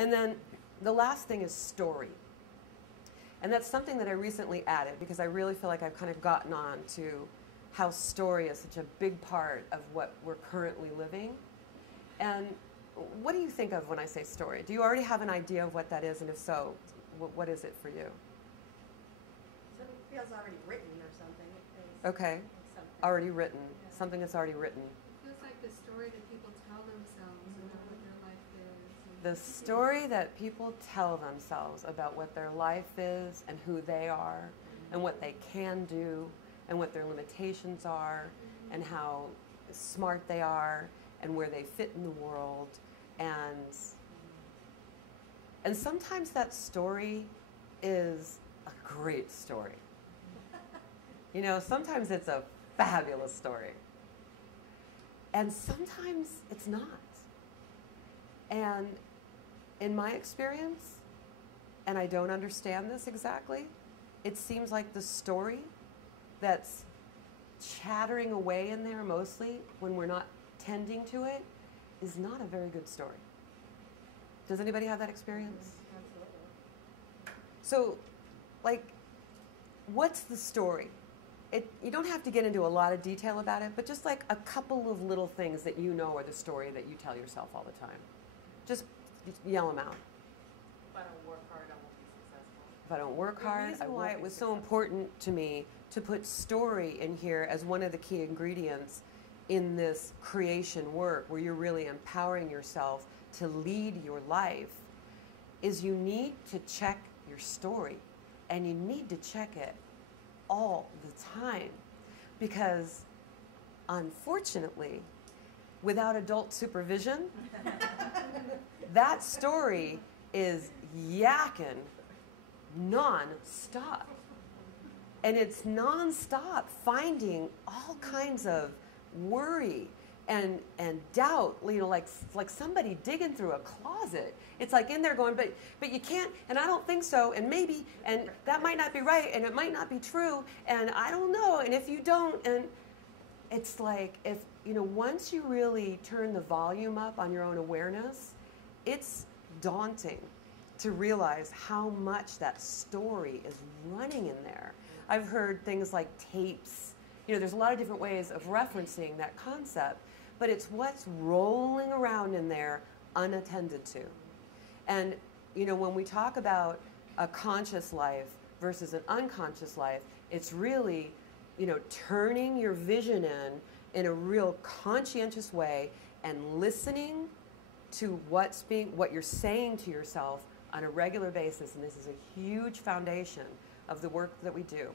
And then the last thing is story. And that's something that I recently added because I really feel like I've kind of gotten on to how story is such a big part of what we're currently living. And what do you think of when I say story? Do you already have an idea of what that is? And if so, what is it for you? Something feels already written or something. Okay, already written, something that's already written. It feels like the story that people tell themselves about what their life is. The story that people tell themselves about what their life is and who they are and what they can do and what their limitations are and how smart they are and where they fit in the world. And sometimes that story is a great story. You know, sometimes it's a fabulous story. And sometimes it's not. And in my experience, and I don't understand this exactly, it seems like the story that's chattering away in there mostly when we're not tending to it is not a very good story. Does anybody have that experience? Absolutely. So, like, what's the story? You don't have to get into a lot of detail about it, but just like a couple of little things that you know are the story that you tell yourself all the time. Just yell them out. If I don't work hard, I won't be successful. If I don't work hard, The reason I won't why be it was so successful. Important to me to put story in here as one of the key ingredients in this creation work where you're really empowering yourself to lead your life is you need to check your story, and you need to check it all the time, because unfortunately, without adult supervision, that story is yakking non-stop. And it's non-stop finding all kinds of worry and doubt, you know, like somebody digging through a closet. It's like in there going, but you can't, and I don't think so, and maybe, and that might not be right, and it might not be true, and I don't know, and if you don't, and it's like, if, you know, once you really turn the volume up on your own awareness, it's daunting to realize how much that story is running in there. I've heard things like tapes. You know, there's a lot of different ways of referencing that concept, but it's what's rolling around in there unattended to. And, you know, when we talk about a conscious life versus an unconscious life, it's really, you know, turning your vision in a real conscientious way and listening to what you're saying to yourself on a regular basis. And this is a huge foundation of the work that we do.